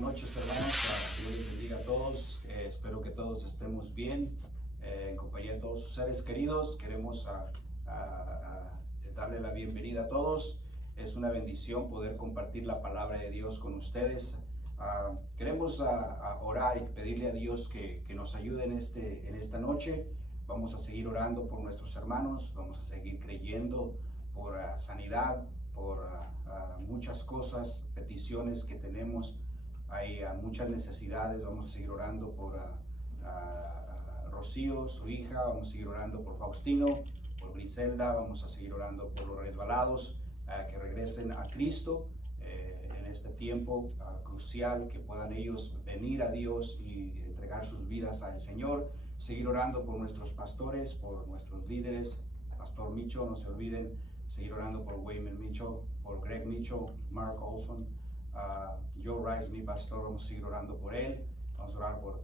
noches, hermanos. Dios les bendiga a todos. Espero que todos estemos bien. En compañía de todos sus seres queridos, queremos darle la bienvenida a todos. Es una bendición poder compartir la palabra de Dios con ustedes. Queremos orar y pedirle a Dios que nos ayude en esta noche. Vamos a seguir orando por nuestros hermanos, vamos a seguir creyendo por sanidad, por muchas cosas, peticiones que tenemos. Hay muchas necesidades. Vamos a seguir orando por Rocío, su hija. Vamos a seguir orando por Faustino, por Griselda. Vamos a seguir orando por los resbalados, que regresen a Cristo en este tiempo crucial, que puedan ellos venir a Dios y entregar sus vidas al Señor. Seguir orando por nuestros pastores, por nuestros líderes. Pastor Micho, no se olviden. Seguir orando por Wayman Micho, por Greg Micho, Mark Olson, Joe Rice, mi pastor. Vamos a seguir orando por él. Vamos a orar por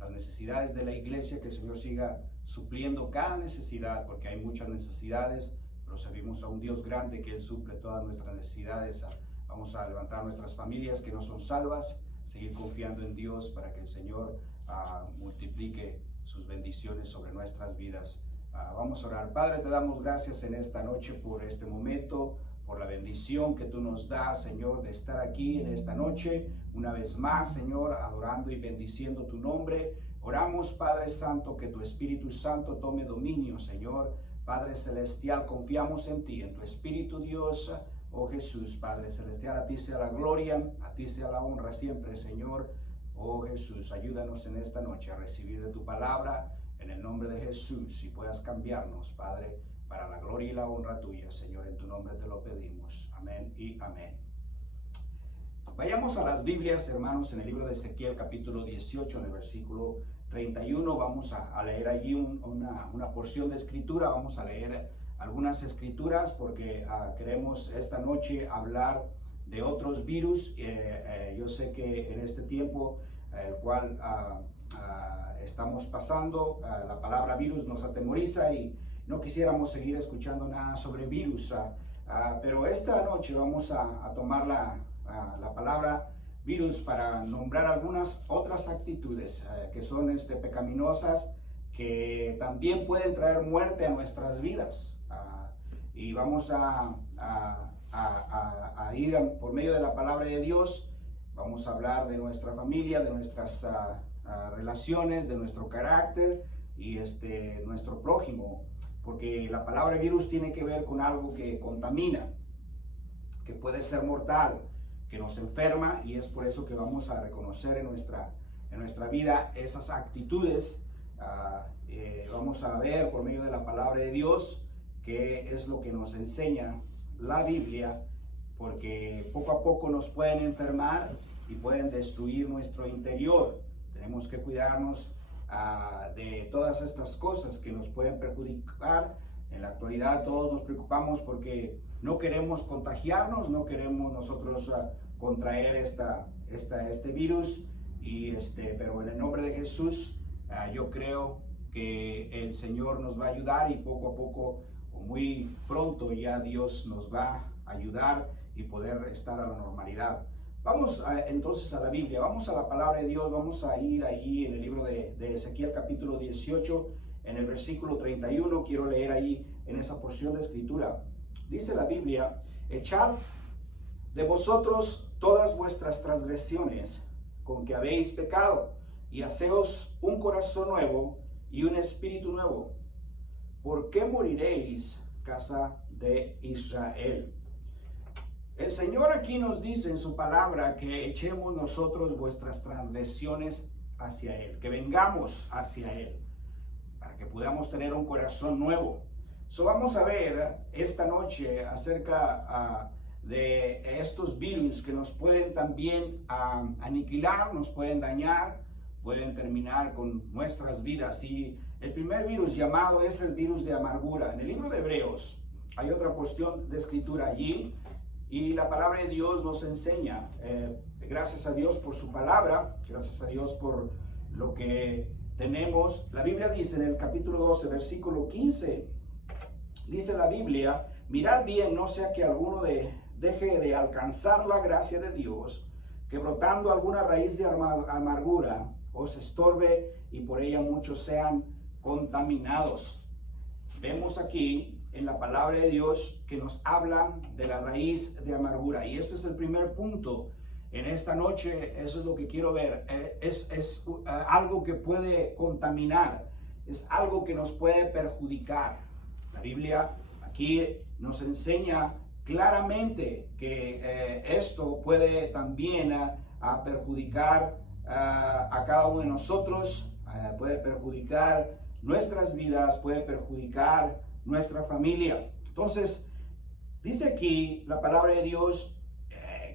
las necesidades de la iglesia, que el Señor siga supliendo cada necesidad, porque hay muchas necesidades, pero servimos a un Dios grande que Él suple todas nuestras necesidades. Vamos a levantar nuestras familias que no son salvas, seguir confiando en Dios para que el Señor multiplique sus bendiciones sobre nuestras vidas. Vamos a orar. Padre, te damos gracias en esta noche por este momento, por la bendición que tú nos das, Señor, de estar aquí en esta noche, una vez más, Señor, adorando y bendiciendo tu nombre. Oramos, Padre Santo, que tu Espíritu Santo tome dominio, Señor. Padre Celestial, confiamos en ti, en tu Espíritu, Dios. Oh Jesús, Padre Celestial, a ti sea la gloria, a ti sea la honra siempre, Señor. Oh Jesús, ayúdanos en esta noche a recibir de tu palabra, en el nombre de Jesús, y puedas cambiarnos, Padre, para la gloria y la honra tuya, Señor. En tu nombre te lo pedimos. Amén y amén. Vayamos a las Biblias, hermanos, en el libro de Ezequiel, capítulo 18, en el versículo 31. Vamos a leer allí una porción de escritura. Vamos a leer algunas escrituras porque queremos esta noche hablar de otros virus. Yo sé que en este tiempo, el cual estamos pasando, la palabra virus nos atemoriza y no quisiéramos seguir escuchando nada sobre virus, pero esta noche vamos a tomar la palabra virus para nombrar algunas otras actitudes que son pecaminosas, que también pueden traer muerte a nuestras vidas, y vamos a ir por medio de la palabra de Dios. Vamos a hablar de nuestra familia, de nuestras relaciones, de nuestro carácter y nuestro prójimo, porque la palabra virus tiene que ver con algo que contamina, que puede ser mortal, que nos enferma, y es por eso que vamos a reconocer en nuestra vida esas actitudes. Vamos a ver por medio de la palabra de Dios qué es lo que nos enseña la Biblia, porque poco a poco nos pueden enfermar y pueden destruir nuestro interior. Tenemos que cuidarnos de todas estas cosas que nos pueden perjudicar. En la actualidad todos nos preocupamos porque no queremos contagiarnos, no queremos nosotros contraer este virus, pero en el nombre de Jesús yo creo que el Señor nos va a ayudar, y poco a poco, o muy pronto, ya Dios nos va a ayudar y poder estar a la normalidad. Vamos entonces a la Biblia, vamos a la palabra de Dios. Vamos a ir ahí en el libro de Ezequiel, capítulo 18, en el versículo 31. Quiero leer ahí en esa porción de escritura. Dice la Biblia: echad de vosotros todas vuestras transgresiones con que habéis pecado, y haceos un corazón nuevo y un espíritu nuevo. ¿Por qué moriréis, casa de Israel? El Señor aquí nos dice en su palabra que echemos nosotros vuestras transgresiones hacia Él, que vengamos hacia Él, para que podamos tener un corazón nuevo. Vamos a ver esta noche acerca de estos virus que nos pueden también aniquilar, nos pueden dañar, pueden terminar con nuestras vidas. Y el primer virus llamado es el virus de amargura. En el libro de Hebreos hay otra porción de escritura allí, y la palabra de Dios nos enseña, gracias a Dios por su palabra, gracias a Dios por lo que tenemos. La Biblia dice en el capítulo 12, versículo 15, dice la Biblia: mirad bien, no sea que alguno deje de alcanzar la gracia de Dios, que brotando alguna raíz de amargura os estorbe y por ella muchos sean contaminados. Vemos aquí en la palabra de Dios que nos habla de la raíz de amargura. Y este es el primer punto. En esta noche, eso es lo que quiero ver. Es algo que puede contaminar, es algo que nos puede perjudicar. La Biblia aquí nos enseña claramente que esto puede también perjudicar a cada uno de nosotros, puede perjudicar nuestras vidas, puede perjudicar nuestra familia. Entonces, dice aquí la palabra de Dios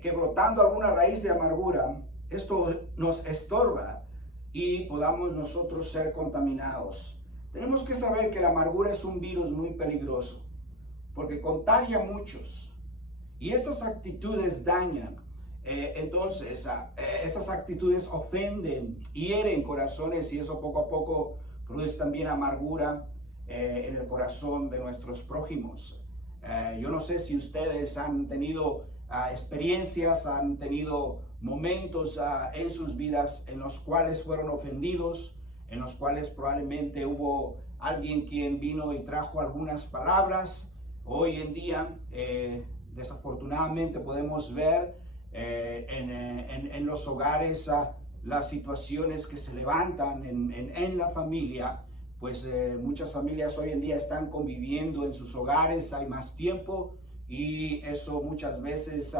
que brotando alguna raíz de amargura, esto nos estorba y podamos nosotros ser contaminados. Tenemos que saber que la amargura es un virus muy peligroso porque contagia a muchos y estas actitudes dañan. Entonces, esas actitudes ofenden, hieren corazones y eso poco a poco produce también amargura en el corazón de nuestros prójimos. Yo no sé si ustedes han tenido experiencias, han tenido momentos en sus vidas en los cuales fueron ofendidos, en los cuales probablemente hubo alguien quien vino y trajo algunas palabras. Hoy en día, desafortunadamente, podemos ver en los hogares las situaciones que se levantan en la familia. Pues muchas familias hoy en día están conviviendo en sus hogares, hay más tiempo y eso muchas veces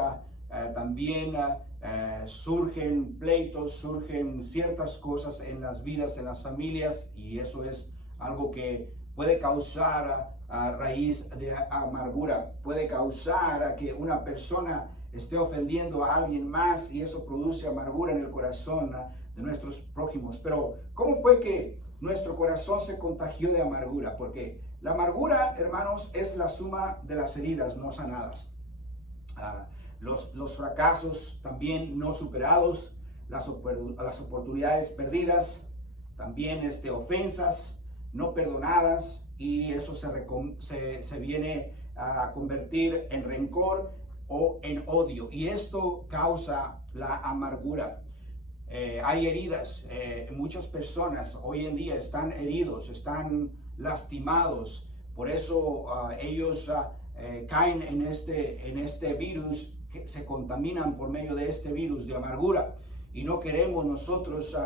también surgen pleitos, surgen ciertas cosas en las vidas, en las familias y eso es algo que puede causar a raíz de amargura, puede causar a que una persona esté ofendiendo a alguien más y eso produce amargura en el corazón de nuestros prójimos. Pero ¿cómo fue que nuestro corazón se contagió de amargura? Porque la amargura, hermanos, es la suma de las heridas no sanadas. Los fracasos también no superados, las oportunidades perdidas, también ofensas no perdonadas y eso se viene a convertir en rencor o en odio y esto causa la amargura. Hay heridas, muchas personas hoy en día están heridos, están lastimados, por eso ellos caen en este virus, que se contaminan por medio de este virus de amargura y no queremos nosotros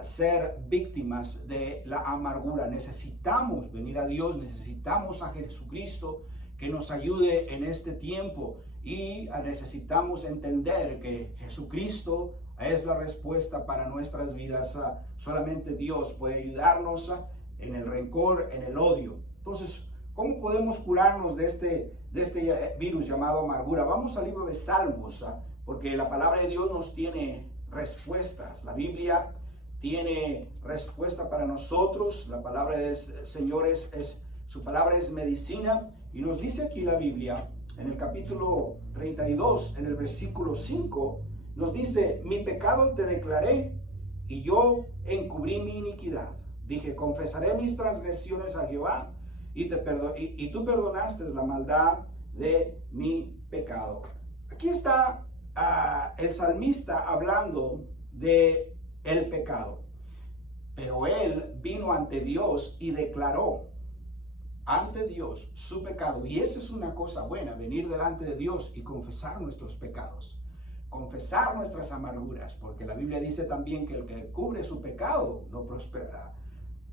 ser víctimas de la amargura. Necesitamos venir a Dios, necesitamos a Jesucristo que nos ayude en este tiempo y necesitamos entender que Jesucristo es la respuesta para nuestras vidas. Solamente Dios puede ayudarnos en el rencor, en el odio. Entonces, ¿cómo podemos curarnos de este virus llamado amargura? Vamos al libro de Salmos, porque la palabra de Dios nos tiene respuestas. La Biblia tiene respuesta para nosotros. La palabra del Señor su palabra es medicina. Y nos dice aquí la Biblia, en el capítulo 32, en el versículo 5, nos dice: mi pecado te declaré y yo encubrí mi iniquidad. Dije, confesaré mis transgresiones a Jehová y tú perdonaste la maldad de mi pecado. Aquí está el salmista hablando de el pecado, pero él vino ante Dios y declaró ante Dios su pecado. Y eso es una cosa buena, venir delante de Dios y confesar nuestros pecados, confesar nuestras amarguras, porque la Biblia dice también que el que cubre su pecado no prosperará.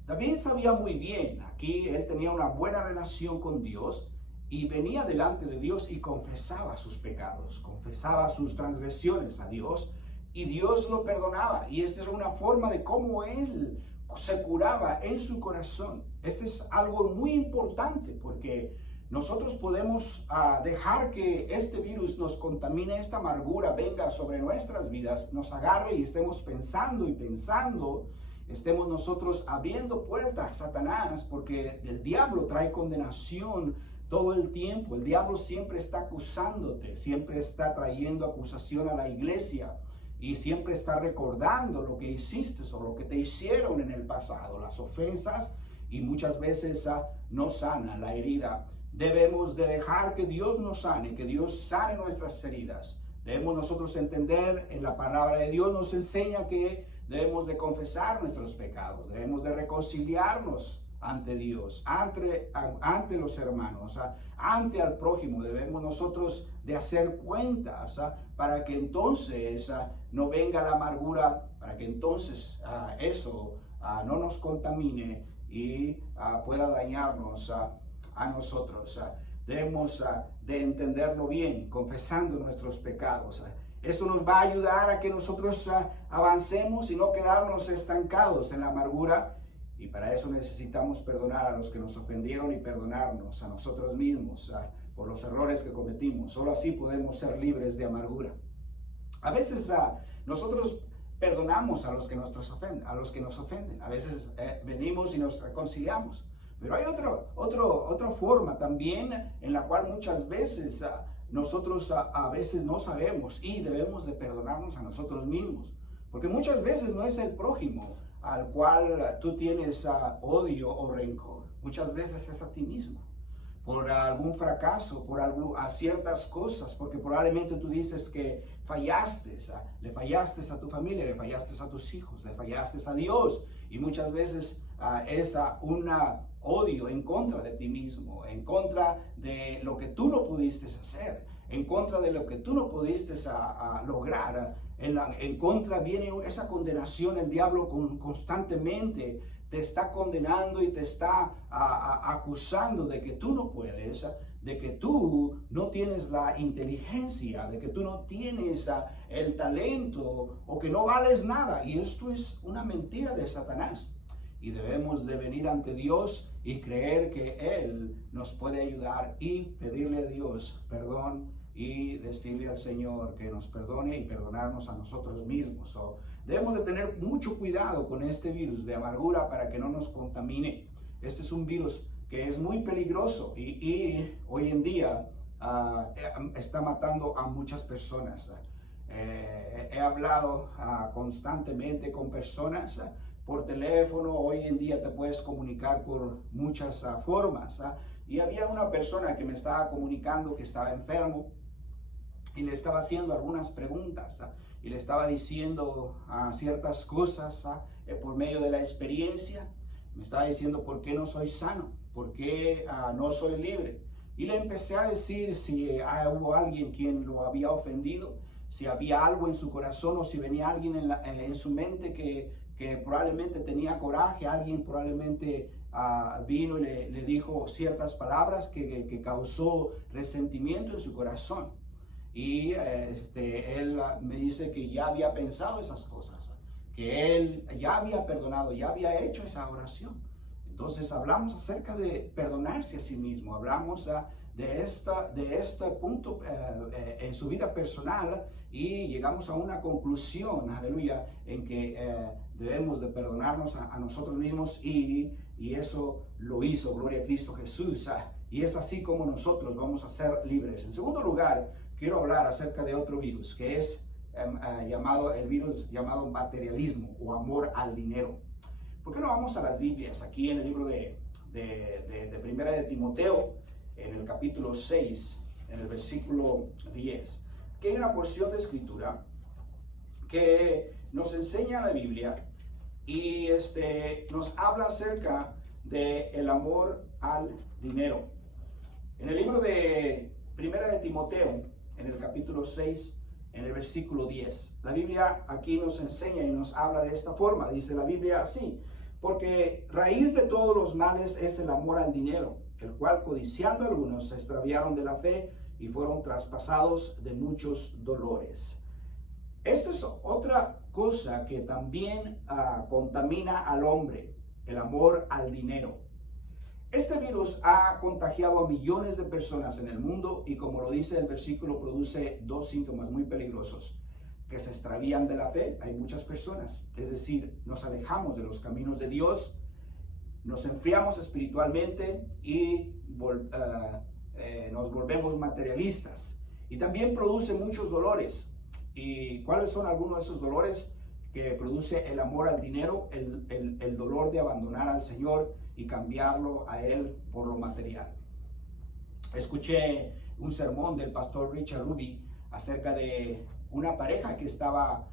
David sabía muy bien, aquí él tenía una buena relación con Dios y venía delante de Dios y confesaba sus pecados, confesaba sus transgresiones a Dios y Dios lo perdonaba. Y esta es una forma de cómo él se curaba en su corazón. Este es algo muy importante porque nosotros podemos dejar que este virus nos contamine, esta amargura venga sobre nuestras vidas, nos agarre y estemos pensando y pensando, estemos nosotros abriendo puertas a Satanás, porque el diablo trae condenación todo el tiempo. El diablo siempre está acusándote, siempre está trayendo acusación a la iglesia y siempre está recordando lo que hiciste o lo que te hicieron en el pasado, las ofensas, y muchas veces no sana la herida. Debemos de dejar que Dios nos sane, que Dios sane nuestras heridas. Debemos nosotros entender, en la palabra de Dios nos enseña que debemos de confesar nuestros pecados, debemos de reconciliarnos ante Dios, ante los hermanos, ante al prójimo. Debemos nosotros de hacer cuentas para que entonces no venga la amargura, para que entonces eso no nos contamine y pueda dañarnos a nosotros. Debemos de entenderlo bien, confesando nuestros pecados. Eso nos va a ayudar a que nosotros avancemos y no quedarnos estancados en la amargura. Y para eso necesitamos perdonar a los que nos ofendieron y perdonarnos a nosotros mismos por los errores que cometimos. Solo así podemos ser libres de amargura. A veces nosotros perdonamos a los que nos ofenden. A veces venimos y nos reconciliamos. Pero hay otra forma también en la cual muchas veces nosotros a veces no sabemos y debemos de perdonarnos a nosotros mismos. Porque muchas veces no es el prójimo al cual tú tienes odio o rencor. Muchas veces es a ti mismo. Por algún fracaso, a ciertas cosas, porque probablemente tú dices que fallaste, le fallaste a tu familia, le fallaste a tus hijos, le fallaste a Dios. Y muchas veces es un odio en contra de ti mismo, en contra de lo que tú no pudiste hacer, en contra de lo que tú no pudiste lograr. En contra viene esa condenación. El diablo constantemente te está condenando y te está acusando de que tú no puedes, de que tú no tienes la inteligencia, de que tú no tienes el talento o que no vales nada. Y esto es una mentira de Satanás. Y debemos de venir ante Dios y creer que Él nos puede ayudar y pedirle a Dios perdón y decirle al Señor que nos perdone y perdonarnos a nosotros mismos. Debemos de tener mucho cuidado con este virus de amargura para que no nos contamine. Este es un virus que es muy peligroso y hoy en día está matando a muchas personas. He hablado constantemente con personas por teléfono. Hoy en día te puedes comunicar por muchas formas. Y había una persona que me estaba comunicando que estaba enfermo y le estaba haciendo algunas preguntas y le estaba diciendo ciertas cosas por medio de la experiencia. Me estaba diciendo por qué no soy sano, por qué no soy libre. Y le empecé a decir si hubo alguien quien lo había ofendido, si había algo en su corazón o si venía alguien en su mente que probablemente tenía coraje, alguien probablemente vino y le dijo ciertas palabras que causó resentimiento en su corazón. Y él me dice que ya había pensado esas cosas, que él ya había perdonado, ya había hecho esa oración. Entonces hablamos acerca de perdonarse a sí mismo, hablamos de este punto en su vida personal y llegamos a una conclusión, aleluya, en que debemos de perdonarnos a nosotros mismos y eso lo hizo, gloria a Cristo Jesús, y es así como nosotros vamos a ser libres. En segundo lugar, quiero hablar acerca de otro virus que es el virus llamado materialismo o amor al dinero. ¿Por qué no vamos a las Biblias? Aquí en el libro de Primera de Timoteo, en el capítulo 6, en el versículo 10, que hay una porción de escritura que nos enseña la Biblia y nos habla acerca del amor al dinero. En el libro de Primera de Timoteo, en el capítulo 6, en el versículo 10, la Biblia aquí nos enseña y nos habla de esta forma. Dice la Biblia así: porque raíz de todos los males es el amor al dinero, el cual codiciando algunos se extraviaron de la fe y fueron traspasados de muchos dolores. Esta es otra cosa que también contamina al hombre, el amor al dinero. Este virus ha contagiado a millones de personas en el mundo y, como lo dice el versículo, produce dos síntomas muy peligrosos: que se extravían de la fe. Hay muchas personas, es decir, nos alejamos de los caminos de Dios, nos enfriamos espiritualmente y nos volvemos materialistas. Y también produce muchos dolores. ¿Y cuáles son algunos de esos dolores que produce el amor al dinero? El dolor de abandonar al Señor y cambiarlo a Él por lo material. Escuché un sermón del pastor Richard Ruby acerca de una pareja que estaba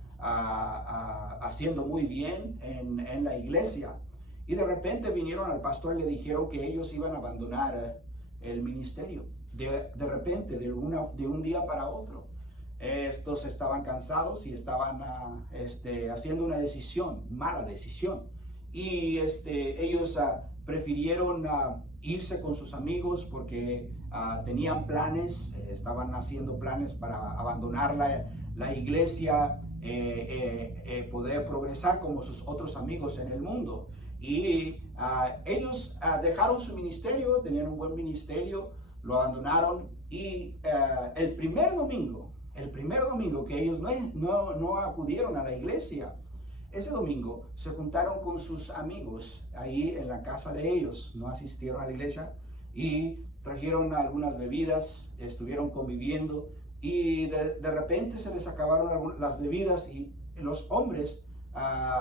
haciendo muy bien en la iglesia. Y de repente vinieron al pastor y le dijeron que ellos iban a abandonar el ministerio. De repente, de un día para otro. Estos estaban cansados y estaban haciendo una decisión, mala decisión. Y ellos prefirieron irse con sus amigos porque tenían planes, estaban haciendo planes para abandonar la iglesia, poder progresar como sus otros amigos en el mundo. Y ellos dejaron su ministerio, tenían un buen ministerio, lo abandonaron. Y el primer domingo que ellos no acudieron a la iglesia, ese domingo se juntaron con sus amigos ahí en la casa de ellos, no asistieron a la iglesia y trajeron algunas bebidas, estuvieron conviviendo y de repente se les acabaron las bebidas y los hombres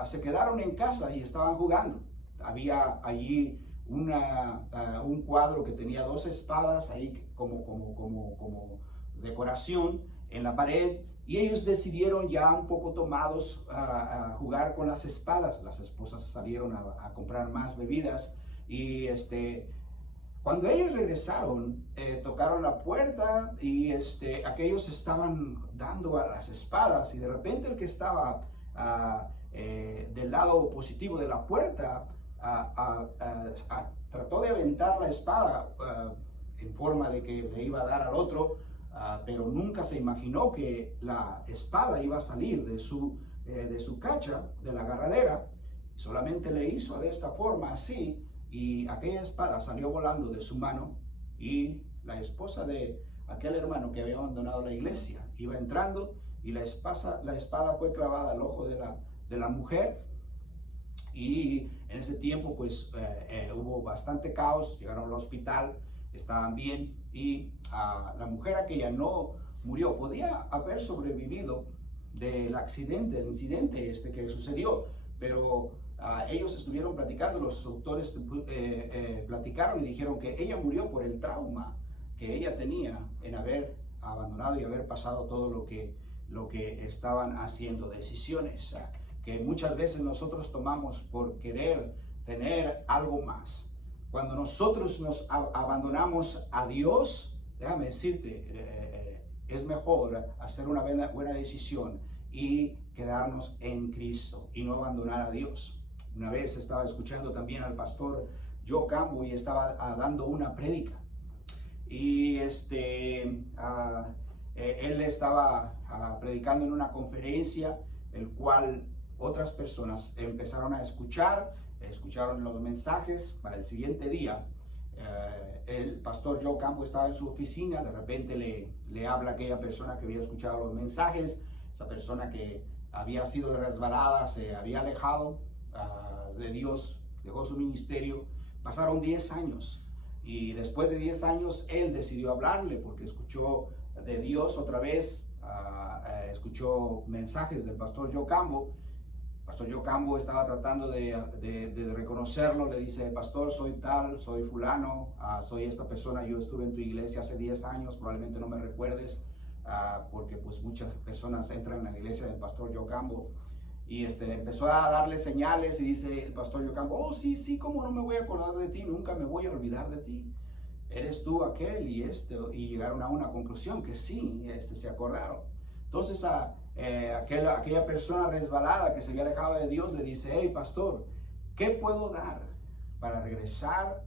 se quedaron en casa y estaban jugando. Había allí un cuadro que tenía 2 espadas ahí como decoración en la pared. Y ellos decidieron, ya un poco tomados, a jugar con las espadas. Las esposas salieron a comprar más bebidas. Y cuando ellos regresaron, tocaron la puerta y aquellos estaban dando a las espadas. Y de repente el que estaba del lado positivo de la puerta trató de aventar la espada en forma de que le iba a dar al otro. Pero nunca se imaginó que la espada iba a salir de su cacha, de la agarradera. Solamente le hizo de esta forma, así, y aquella espada salió volando de su mano. Y la esposa de aquel hermano que había abandonado la iglesia iba entrando y la espada fue clavada al ojo de la mujer. Y en ese tiempo pues hubo bastante caos, llegaron al hospital, estaban bien. Y la mujer aquella no murió, podía haber sobrevivido del incidente que sucedió, pero ellos estuvieron platicando, los autores platicaron y dijeron que ella murió por el trauma que ella tenía en haber abandonado y haber pasado todo lo que estaban haciendo, decisiones que muchas veces nosotros tomamos por querer tener algo más. Cuando nosotros nos abandonamos a Dios, déjame decirte, es mejor hacer una buena decisión y quedarnos en Cristo y no abandonar a Dios. Una vez estaba escuchando también al pastor Joe Campbell y estaba dando una prédica. Y él estaba predicando en una conferencia, el cual otras personas empezaron a escucharon los mensajes. Para el siguiente día, el pastor Joe Campbell estaba en su oficina. De repente le habla a aquella persona que había escuchado los mensajes. Esa persona que había sido resbalada, se había alejado de Dios, dejó su ministerio. Pasaron 10 años y después de 10 años él decidió hablarle porque escuchó de Dios otra vez, escuchó mensajes del pastor Joe Campbell. Pastor Joe Campbell estaba tratando de reconocerlo. Le dice: pastor, soy tal, soy fulano, soy esta persona, yo estuve en tu iglesia hace 10 años, probablemente no me recuerdes, porque pues muchas personas entran en la iglesia del pastor Joe Campbell. Y empezó a darle señales y dice el pastor Joe Campbell: oh sí, cómo no me voy a acordar de ti, nunca me voy a olvidar de ti. Eres tú aquel y llegaron a una conclusión que sí, se acordaron. Entonces aquella persona resbalada que se había alejado de Dios le dice: hey pastor, ¿qué puedo dar para regresar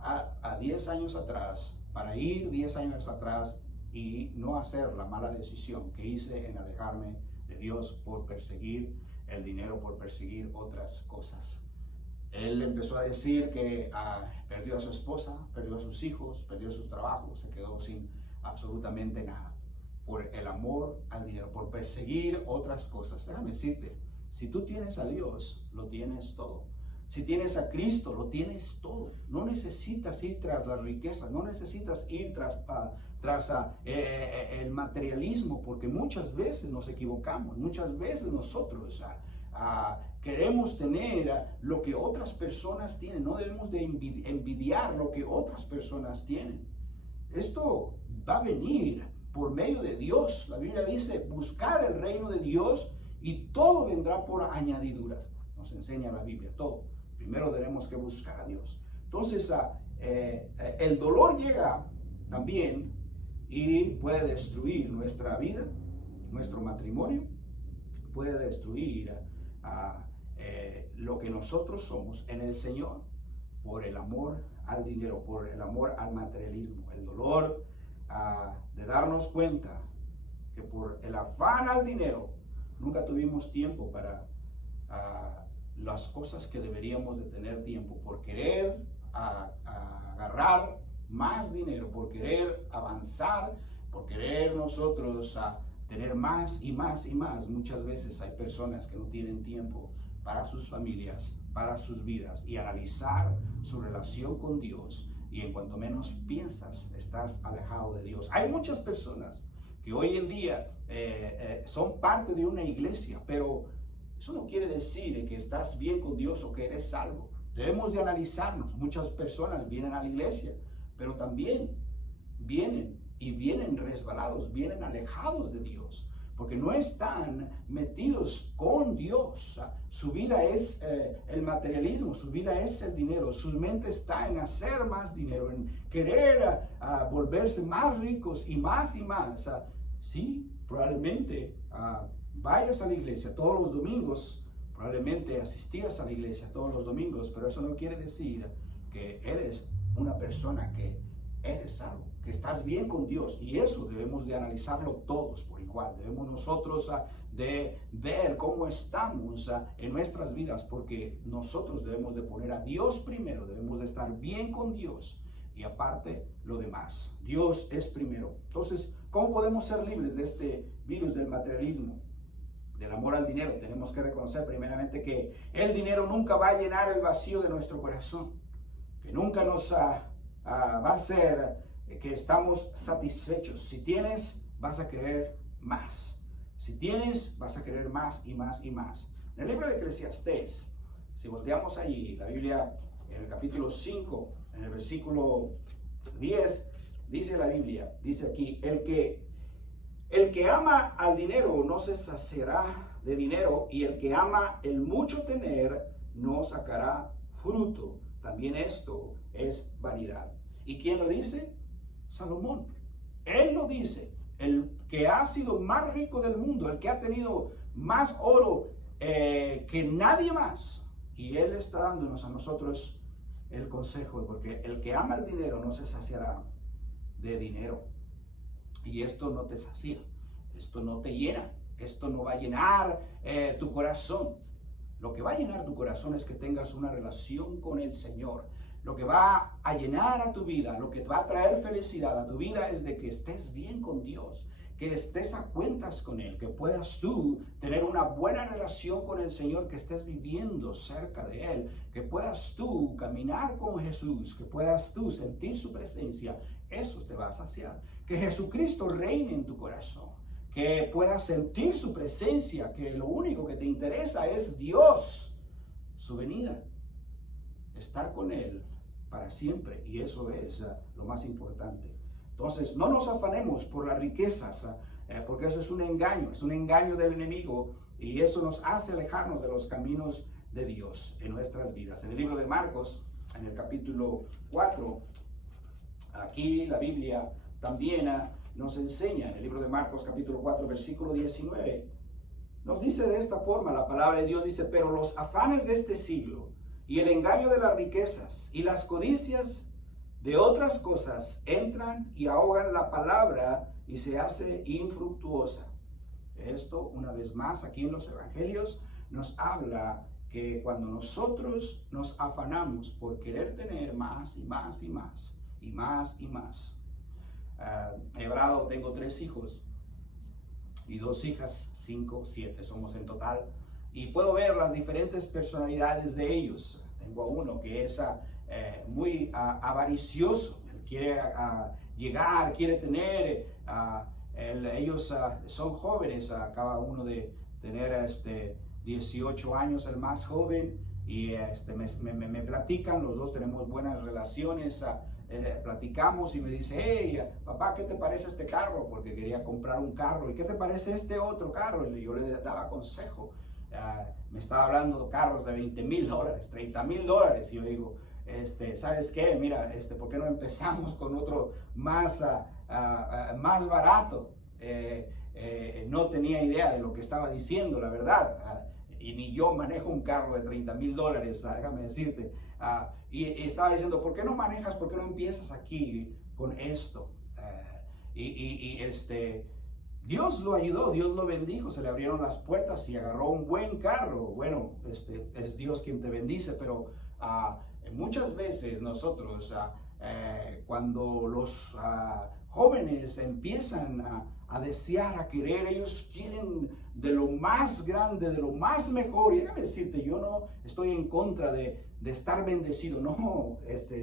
a 10 años atrás, para ir 10 años atrás y no hacer la mala decisión que hice en alejarme de Dios por perseguir el dinero, por perseguir otras cosas? Él empezó a decir que perdió a su esposa, perdió a sus hijos, perdió sus trabajos, se quedó sin absolutamente nada por el amor al dinero, por perseguir otras cosas. Déjame decirte, si tú tienes a Dios, lo tienes todo. Si tienes a Cristo, lo tienes todo. No necesitas ir tras las riquezas, no necesitas ir tras el materialismo, porque muchas veces nos equivocamos, muchas veces nosotros queremos tener lo que otras personas tienen. No debemos de envidiar lo que otras personas tienen. Esto va a venir por medio de Dios. La Biblia dice, buscar el reino de Dios y todo vendrá por añadidura. Nos enseña la Biblia, todo. Primero tenemos que buscar a Dios. Entonces, el dolor llega también y puede destruir nuestra vida, nuestro matrimonio, puede destruir lo que nosotros somos en el Señor por el amor al dinero, por el amor al materialismo, el dolor de darnos cuenta que por el afán al dinero nunca tuvimos tiempo para las cosas que deberíamos de tener tiempo, por querer agarrar más dinero, por querer avanzar, por querer nosotros tener más y más y más. Muchas veces hay personas que no tienen tiempo para sus familias, para sus vidas y analizar su relación con Dios, y en cuanto menos piensas, estás alejado de Dios. Hay muchas personas que hoy en día son parte de una iglesia, pero eso no quiere decir que estás bien con Dios o que eres salvo. Debemos de analizarnos. Muchas personas vienen a la iglesia, pero también vienen resbalados, vienen alejados de Dios, porque no están metidos con Dios. Su vida es el materialismo, su vida es el dinero, su mente está en hacer más dinero, en querer volverse más ricos y más y más. Sí, probablemente vayas a la iglesia todos los domingos, probablemente asistías a la iglesia todos los domingos, pero eso no quiere decir que eres una persona que eres salvo, que estás bien con Dios. Y eso debemos de analizarlo todos por igual. Debemos nosotros de ver cómo estamos en nuestras vidas, porque nosotros debemos de poner a Dios primero, debemos de estar bien con Dios y aparte lo demás. Dios es primero. Entonces, ¿cómo podemos ser libres de este virus del materialismo, del amor al dinero? Tenemos que reconocer primeramente que el dinero nunca va a llenar el vacío de nuestro corazón, que nunca nos va a hacer que estamos satisfechos. Si tienes, vas a querer más. Si tienes, vas a querer más y más y más. En el libro de Eclesiastés, si volteamos allí, la Biblia, en el capítulo 5, en el versículo 10, dice la Biblia, dice aquí, el que ama al dinero no se saciará de dinero, y el que ama el mucho tener no sacará fruto. También esto es vanidad. ¿Y quién lo dice? Salomón. Él lo dice, el que ha sido más rico del mundo, el que ha tenido más oro que nadie más. Y él está dándonos a nosotros el consejo, porque el que ama el dinero no se saciará de dinero. Y esto no te sacia, esto no te llena, esto no va a llenar tu corazón. Lo que va a llenar tu corazón es que tengas una relación con el Señor. Lo que va a llenar a tu vida, lo que va a traer felicidad a tu vida es de que estés bien con Dios, que estés a cuentas con Él, que puedas tú tener una buena relación con el Señor, que estés viviendo cerca de Él, que puedas tú caminar con Jesús, que puedas tú sentir su presencia. Eso te va a saciar. Que Jesucristo reine en tu corazón, que puedas sentir su presencia, que lo único que te interesa es Dios, su venida, estar con Él para siempre, y eso es lo más importante. Entonces, no nos afanemos por las riquezas, porque eso es un engaño del enemigo, y eso nos hace alejarnos de los caminos de Dios en nuestras vidas. En el libro de Marcos, en el capítulo 4, aquí la Biblia también nos enseña, en el libro de Marcos capítulo 4, versículo 19, nos dice de esta forma, la palabra de Dios dice: pero los afanes de este siglo y el engaño de las riquezas y las codicias de otras cosas entran y ahogan la palabra y se hace infructuosa. Esto, una vez más, aquí en los evangelios nos habla que cuando nosotros nos afanamos por querer tener más y más y más y más y más. He hablado, tengo 3 hijos y 2 hijas, 5, 7 somos en total, y puedo ver las diferentes personalidades de ellos. Tengo uno que es muy avaricioso, él quiere llegar, quiere tener, ellos son jóvenes, cada uno de tener 18 años, el más joven, y me platican, los dos tenemos buenas relaciones. platicamos y me dice, hey, papá, ¿qué te parece este carro? Porque quería comprar un carro. ¿Y qué te parece este otro carro? Y yo le daba consejo. Me estaba hablando de carros de $20,000, $30,000. Y yo le digo, ¿sabes qué? Mira, ¿por qué no empezamos con otro más barato? No tenía idea de lo que estaba diciendo, la verdad. Y ni yo manejo un carro de $30,000, déjame decirte. Y estaba diciendo, ¿por qué no manejas? ¿Por qué no empiezas aquí con esto? Dios lo ayudó, Dios lo bendijo, se le abrieron las puertas y agarró un buen carro. Bueno, es Dios quien te bendice, pero muchas veces nosotros, cuando los jóvenes empiezan a desear, a querer, ellos quieren de lo más grande, de lo más mejor. Y déjame decirte, yo no estoy en contra de estar bendecido, no,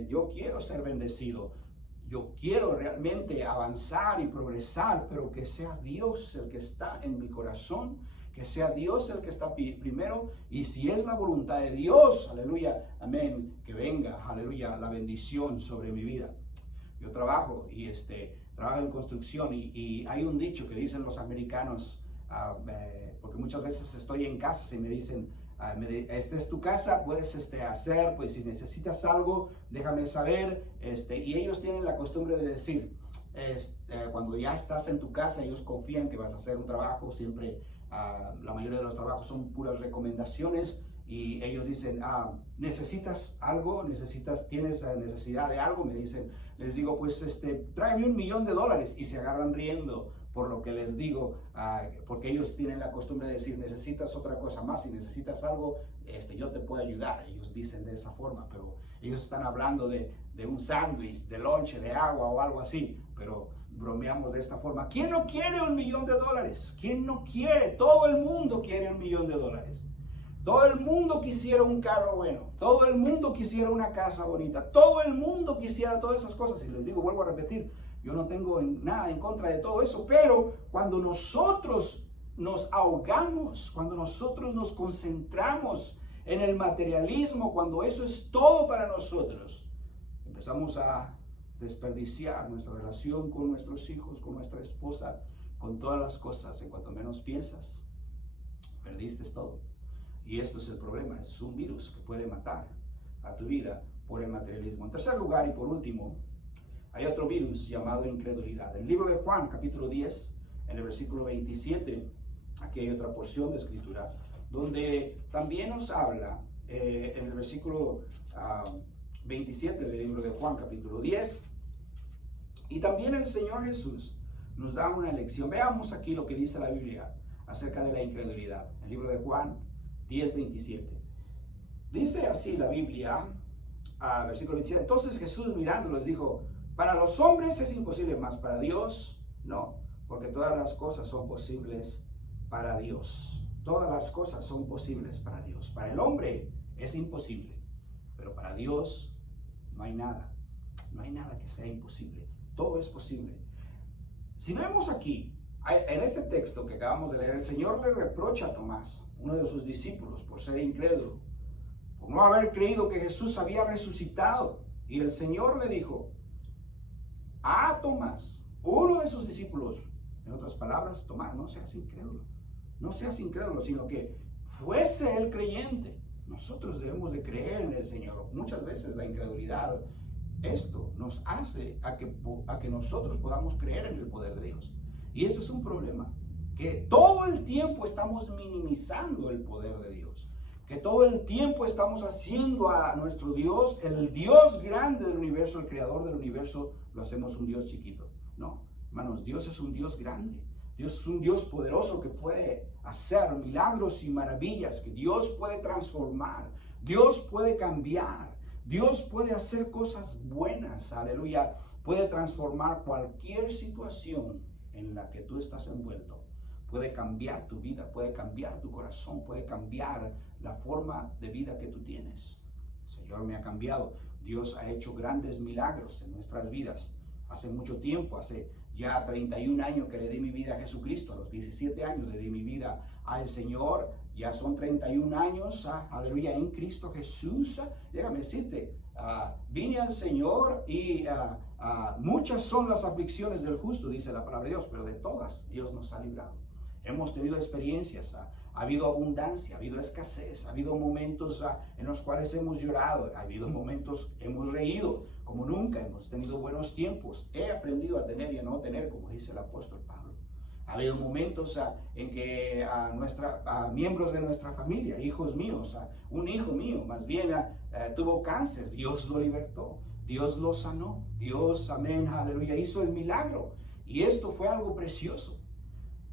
yo quiero ser bendecido. Yo quiero realmente avanzar y progresar, pero que sea Dios el que está en mi corazón, que sea Dios el que está primero, y si es la voluntad de Dios, aleluya, amén, que venga, aleluya, la bendición sobre mi vida. Yo trabajo y trabajo en construcción y hay un dicho que dicen los americanos, porque muchas veces estoy en casa y me dicen, esta es tu casa, puedes hacer, pues si necesitas algo, déjame saber. Y ellos tienen la costumbre de decir, cuando ya estás en tu casa, ellos confían que vas a hacer un trabajo. Siempre, la mayoría de los trabajos son puras recomendaciones. Y ellos dicen, ¿necesitas algo? ¿Tienes necesidad de algo? Me dicen, les digo, pues tráeme $1,000,000. Y se agarran riendo por lo que les digo, porque ellos tienen la costumbre de decir, necesitas otra cosa más, si necesitas algo, yo te puedo ayudar. Ellos dicen de esa forma, pero ellos están hablando de un sándwich, de lonche, de agua o algo así, pero bromeamos de esta forma. ¿Quién no quiere $1,000,000? ¿Quién no quiere? Todo el mundo quiere $1,000,000. Todo el mundo quisiera un carro bueno, todo el mundo quisiera una casa bonita, todo el mundo quisiera todas esas cosas. Y les digo, vuelvo a repetir, yo no tengo nada en contra de todo eso, pero cuando nosotros nos ahogamos, cuando nosotros nos concentramos en el materialismo, cuando eso es todo para nosotros, empezamos a desperdiciar nuestra relación con nuestros hijos, con nuestra esposa, con todas las cosas. En cuanto menos piensas, perdiste todo. Y esto es el problema, es un virus que puede matar a tu vida por el materialismo. En tercer lugar y por último, hay otro virus llamado incredulidad. En el libro de Juan, capítulo 10, en el versículo 27, aquí hay otra porción de escritura, donde también nos habla, en el versículo 27 del libro de Juan, capítulo 10, y también el Señor Jesús nos da una lección. Veamos aquí lo que dice la Biblia acerca de la incredulidad. El libro de Juan 10:27. Dice así la Biblia, versículo 27. Entonces Jesús mirándolos dijo, para los hombres es imposible, mas para Dios no, porque todas las cosas son posibles para Dios. Todas las cosas son posibles para Dios. Para el hombre es imposible, pero para Dios no hay nada. No hay nada que sea imposible. Todo es posible. Si vemos aquí, en este texto que acabamos de leer, el Señor le reprocha a Tomás, uno de sus discípulos, por ser incrédulo, por no haber creído que Jesús había resucitado. Y el Señor le dijo a Tomás, uno de sus discípulos, en otras palabras, Tomás, no seas incrédulo. No seas incrédulo, sino que fuese el creyente. Nosotros debemos de creer en el Señor. Muchas veces la incredulidad, esto nos hace a que nosotros podamos creer en el poder de Dios. Y eso es un problema, que todo el tiempo estamos minimizando el poder de Dios, que todo el tiempo estamos haciendo a nuestro Dios, el Dios grande del universo, el creador del universo, lo hacemos un Dios chiquito. No, hermanos, Dios es un Dios grande. Dios es un Dios poderoso que puede hacer milagros y maravillas, que Dios puede transformar, Dios puede cambiar, Dios puede hacer cosas buenas, aleluya, puede transformar cualquier situación en la que tú estás envuelto. Puede cambiar tu vida, puede cambiar tu corazón, puede cambiar la forma de vida que tú tienes. El Señor me ha cambiado. Dios ha hecho grandes milagros en nuestras vidas. Hace mucho tiempo, hace ya 31 años que le di mi vida a Jesucristo. A los 17 años le di mi vida al Señor. Ya son 31 años, aleluya, en Cristo Jesús. Déjame decirte, vine al Señor y muchas son las aflicciones del justo, dice la palabra de Dios, pero de todas Dios nos ha librado. Hemos tenido experiencias, ha habido abundancia, ha habido escasez, ha habido momentos en los cuales hemos llorado, ha habido momentos hemos reído como nunca, hemos tenido buenos tiempos. He aprendido a tener y a no tener, como dice el apóstol Pablo. Ha habido momentos en que miembros de nuestra familia, hijos míos, un hijo mío más bien tuvo cáncer, Dios lo libertó, Dios lo sanó, Dios, amén, aleluya, hizo el milagro. Y esto fue algo precioso.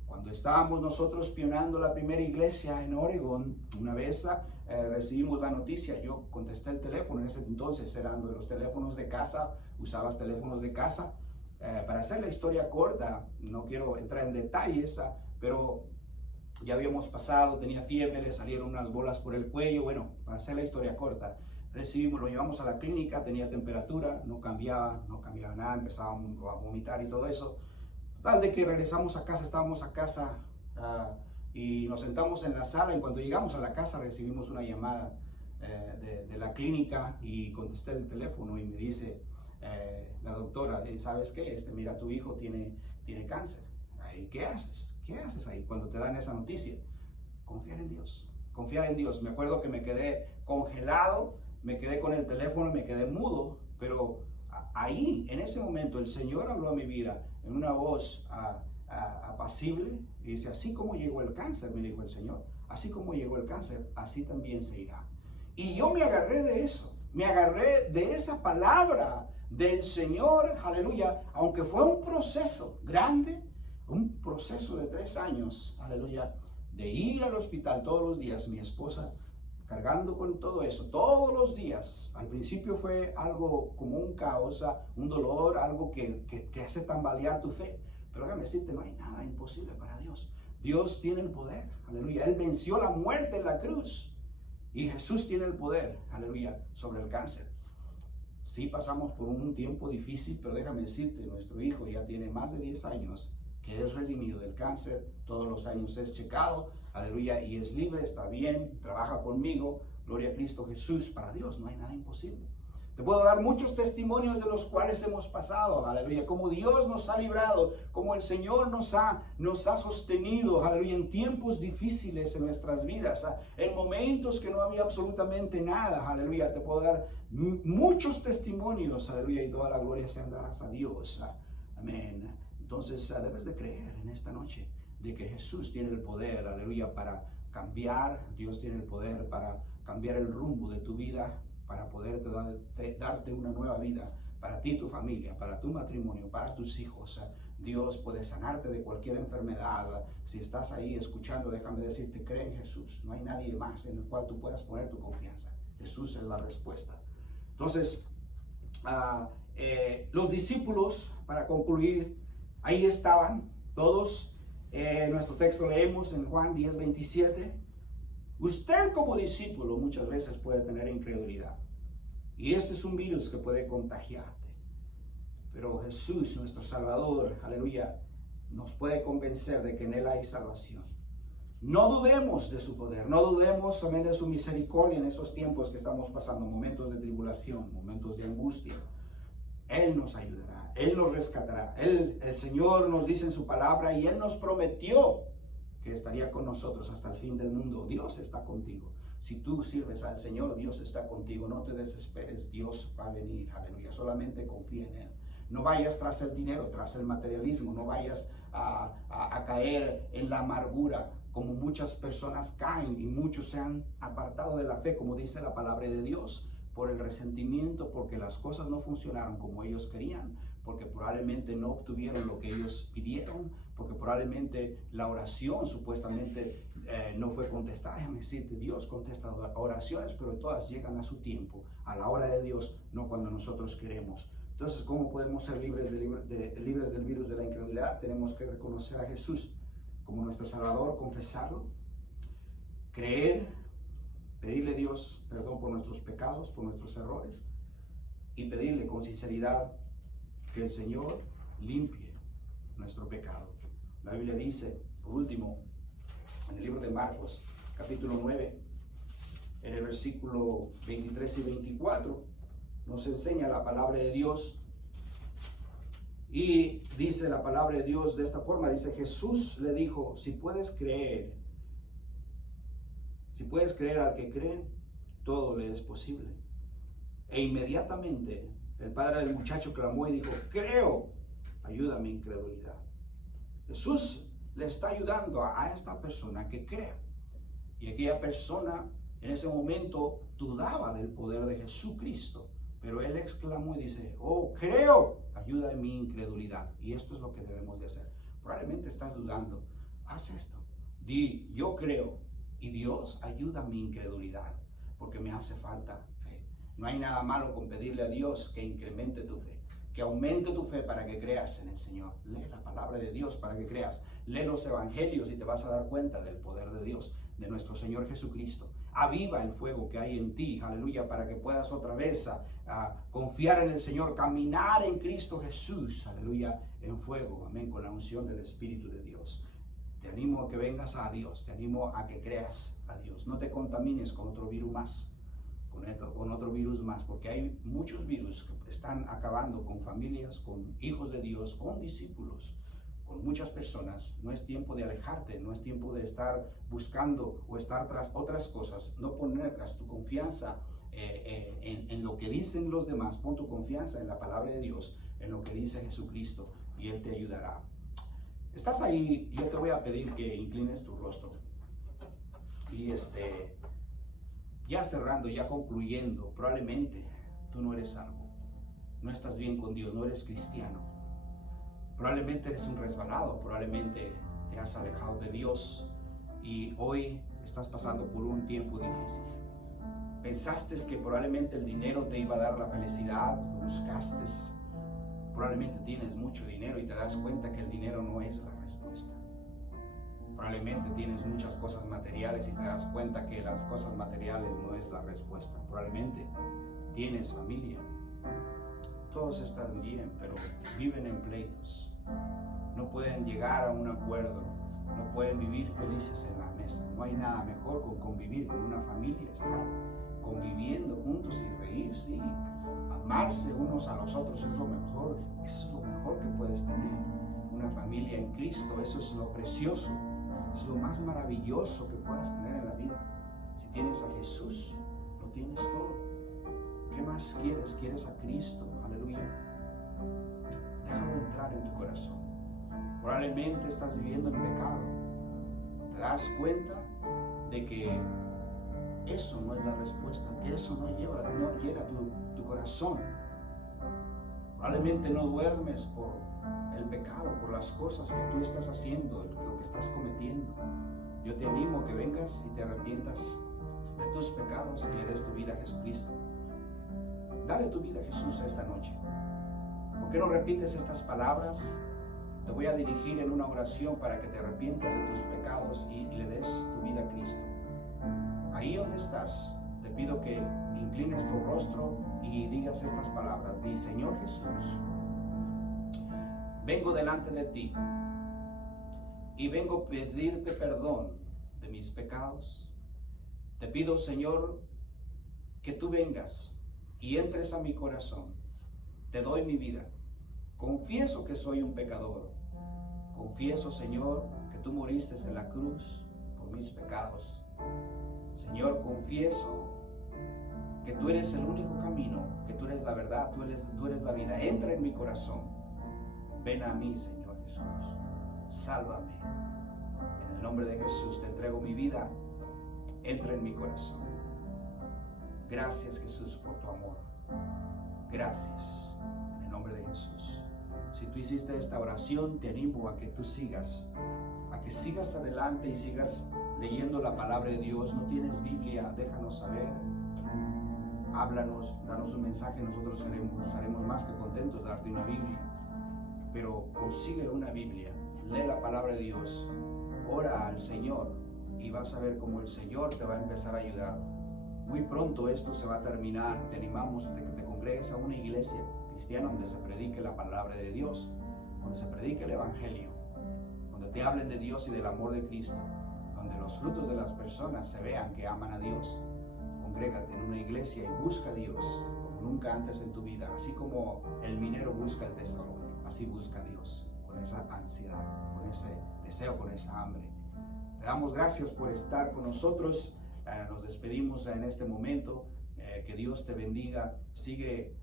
Cuando estábamos nosotros pionando la primera iglesia en Oregón, una vez recibimos la noticia, yo contesté el teléfono, en ese entonces eran de los teléfonos de casa, usabas teléfonos de casa. Para hacer la historia corta, no quiero entrar en detalles, pero ya habíamos pasado, tenía fiebre, le salieron unas bolas por el cuello. Bueno, para hacer la historia corta, lo llevamos a la clínica, tenía temperatura, no cambiaba nada, empezábamos a vomitar y todo eso. Tal de que regresamos a casa, estábamos a casa y nos sentamos en la sala, y cuando llegamos a la casa recibimos una llamada de la clínica y contesté el teléfono y me dice la doctora, ¿sabes qué? Mira, tu hijo tiene cáncer. ¿Qué haces? ¿Qué haces ahí cuando te dan esa noticia? Confiar en Dios, confiar en Dios. Me acuerdo que me quedé congelado, me quedé con el teléfono, me quedé mudo, pero ahí, en ese momento, el Señor habló a mi vida en una voz apacible y dice, así como llegó el cáncer, me dijo el Señor, así como llegó el cáncer, así también se irá. Y yo me agarré de eso, me agarré de esa palabra del Señor, aleluya, aunque fue un proceso grande, un proceso de 3 años, aleluya, de ir al hospital todos los días, mi esposa cargando con todo eso, todos los días. Al principio fue algo como un caos, un dolor, algo que hace tambalear tu fe. Pero déjame decirte, no hay nada imposible para Dios. Dios tiene el poder, aleluya. Él venció la muerte en la cruz. Y Jesús tiene el poder, aleluya, sobre el cáncer. Sí pasamos por un tiempo difícil, pero déjame decirte, nuestro hijo ya tiene más de 10 años que es redimido del cáncer, todos los años es checado, aleluya, y es libre, está bien, trabaja conmigo, gloria a Cristo Jesús. Para Dios no hay nada imposible. Te puedo dar muchos testimonios de los cuales hemos pasado, aleluya, cómo Dios nos ha librado, cómo el Señor nos ha sostenido, aleluya, en tiempos difíciles en nuestras vidas, en momentos que no había absolutamente nada, aleluya. Te puedo dar muchos testimonios, aleluya, y toda la gloria sea dada a Dios, amén. Entonces debes de creer en esta noche de que Jesús tiene el poder, aleluya, para cambiar. Dios tiene el poder para cambiar el rumbo de tu vida, para poder darte una nueva vida, para ti, tu familia, para tu matrimonio, para tus hijos. Dios puede sanarte de cualquier enfermedad. Si estás ahí escuchando, déjame decirte, cree en Jesús. No hay nadie más en el cual tú puedas poner tu confianza. Jesús es la respuesta. Entonces, los discípulos, para concluir, ahí estaban todos. Nuestro texto leemos en Juan 10:27. Usted como discípulo muchas veces puede tener incredulidad. Y este es un virus que puede contagiarte. Pero Jesús, nuestro Salvador, aleluya, nos puede convencer de que en Él hay salvación. No dudemos de su poder, no dudemos también de su misericordia en esos tiempos que estamos pasando, momentos de tribulación, momentos de angustia. Él nos ayudará, Él nos rescatará. El Señor nos dice en su palabra y Él nos prometió que estaría con nosotros hasta el fin del mundo. Dios está contigo. Si tú sirves al Señor, Dios está contigo. No te desesperes, Dios va a venir, aleluya. Solamente confía en Él. No vayas tras el dinero, tras el materialismo. No vayas a caer en la amargura, como muchas personas caen y muchos se han apartado de la fe, como dice la palabra de Dios, por el resentimiento, porque las cosas no funcionaron como ellos querían, porque probablemente no obtuvieron lo que ellos pidieron, porque probablemente la oración supuestamente no fue contestada. Déjame decirte, Dios contesta oraciones, pero todas llegan a su tiempo, a la hora de Dios, no cuando nosotros queremos. Entonces, ¿cómo podemos ser libres del virus de la incredulidad? Tenemos que reconocer a Jesús como nuestro Salvador, confesarlo, creer, pedirle a Dios perdón por nuestros pecados, por nuestros errores, y pedirle con sinceridad que el Señor limpie nuestro pecado. La Biblia dice, por último, en el libro de Marcos, capítulo 9, en el versículo 23 y 24, nos enseña la palabra de Dios. Y dice la palabra de Dios de esta forma, dice: Jesús le dijo, si puedes creer al que cree, todo le es posible. E inmediatamente el padre del muchacho clamó y dijo: creo, ayuda a mi incredulidad. Jesús le está ayudando a esta persona que crea. Y aquella persona en ese momento dudaba del poder de Jesucristo, pero él exclamó y dice: oh, creo, ayuda en mi incredulidad. Y esto es lo que debemos de hacer. Probablemente estás dudando, haz esto, di: yo creo, y Dios ayuda a mi incredulidad, porque me hace falta fe. No hay nada malo con pedirle a Dios que incremente tu fe, que aumente tu fe para que creas en el Señor. Lee la palabra de Dios para que creas. Lee los evangelios y te vas a dar cuenta del poder de Dios, de nuestro Señor Jesucristo. Aviva el fuego que hay en ti, aleluya, para que puedas otra vez a confiar en el Señor, caminar en Cristo Jesús, aleluya, en fuego, amén, con la unción del Espíritu de Dios. Te animo a que vengas a Dios, te animo a que creas a Dios. No te contamines con otro virus más, con otro virus más, porque hay muchos virus que están acabando con familias, con hijos de Dios, con discípulos, con muchas personas. No es tiempo de alejarte, no es tiempo de estar buscando o estar tras otras cosas. No pongas tu confianza en lo que dicen los demás. Pon tu confianza en la palabra de Dios, en lo que dice Jesucristo, y Él te ayudará. Estás ahí, yo te voy a pedir que inclines tu rostro. Y ya cerrando, ya concluyendo, probablemente tú no eres salvo, no estás bien con Dios, no eres cristiano. Probablemente eres un resbalado, probablemente te has alejado de Dios y hoy estás pasando por un tiempo difícil. Pensaste que probablemente el dinero te iba a dar la felicidad, lo buscaste. Probablemente tienes mucho dinero y te das cuenta que el dinero no es la respuesta. Probablemente tienes muchas cosas materiales y te das cuenta que las cosas materiales no es la respuesta. Probablemente tienes familia. Todos están bien, pero viven en pleitos. No pueden llegar a un acuerdo. No pueden vivir felices en la mesa. No hay nada mejor con convivir con una familia, estar conviviendo juntos y reír, sí. Amarse unos a los otros es lo mejor. Eso es lo mejor que puedes tener. Una familia en Cristo, eso es lo precioso. Es lo más maravilloso que puedas tener en la vida. Si tienes a Jesús, lo tienes todo. ¿Qué más quieres? ¿Quieres a Cristo? Aleluya. Déjalo entrar en tu corazón. Probablemente estás viviendo en pecado. Te das cuenta de que eso no es la respuesta, que eso no llega a tu corazón. Probablemente no duermes por el pecado, por las cosas que tú estás haciendo, lo que estás cometiendo. Yo te animo a que vengas y te arrepientas de tus pecados y le des tu vida a Jesucristo. Dale tu vida a Jesús esta noche. ¿Por qué no repites estas palabras? Te voy a dirigir en una oración para que te arrepientas de tus pecados y le des tu vida a Cristo. Ahí donde estás, te pido que inclines tu rostro y digas estas palabras. Di: Señor Jesús, vengo delante de ti y vengo a pedirte perdón de mis pecados. Te pido, Señor, que tú vengas y entres a mi corazón. Te doy mi vida. Confieso que soy un pecador. Confieso, Señor, que tú moriste en la cruz por mis pecados. Señor, confieso que tú eres el único camino, que tú eres la verdad, tú eres la vida. Entra en mi corazón. Ven a mí, Señor Jesús. Sálvame. En el nombre de Jesús te entrego mi vida. Entra en mi corazón. Gracias, Jesús, por tu amor. Gracias. En el nombre de Jesús. Si tú hiciste esta oración, te animo a que tú sigas. A que sigas adelante y sigas leyendo la palabra de Dios. No tienes Biblia, déjanos saber. Háblanos, danos un mensaje. Nosotros estaremos más que contentos de darte una Biblia. Pero consigue una Biblia. Lee la palabra de Dios. Ora al Señor y vas a ver cómo el Señor te va a empezar a ayudar. Muy pronto esto se va a terminar. Te animamos a que te congregues a una iglesia cristiana donde se predique la palabra de Dios, donde se predique el evangelio, donde te hablen de Dios y del amor de Cristo, donde los frutos de las personas se vean que aman a Dios. Congrégate en una iglesia y busca a Dios como nunca antes en tu vida. Así como el minero busca el tesoro, así busca a Dios, con esa ansiedad, con ese deseo, con esa hambre. Le damos gracias por estar con nosotros. Nos despedimos en este momento. Que Dios te bendiga. Sigue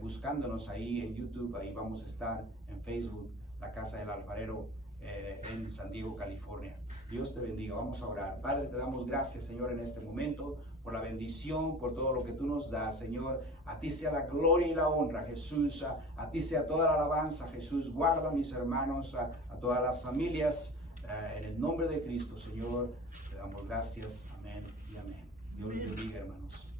buscándonos ahí en YouTube. Ahí vamos a estar en Facebook, La Casa del Alfarero, en San Diego, California. Dios te bendiga. Vamos a orar. Padre, te damos gracias, Señor, en este momento, por la bendición, por todo lo que tú nos das, Señor. A ti sea la gloria y la honra, Jesús. A ti sea toda la alabanza, Jesús. Guarda a mis hermanos, a todas las familias. En el nombre de Cristo, Señor, te damos gracias. Amén y amén. Dios les bendiga, hermanos.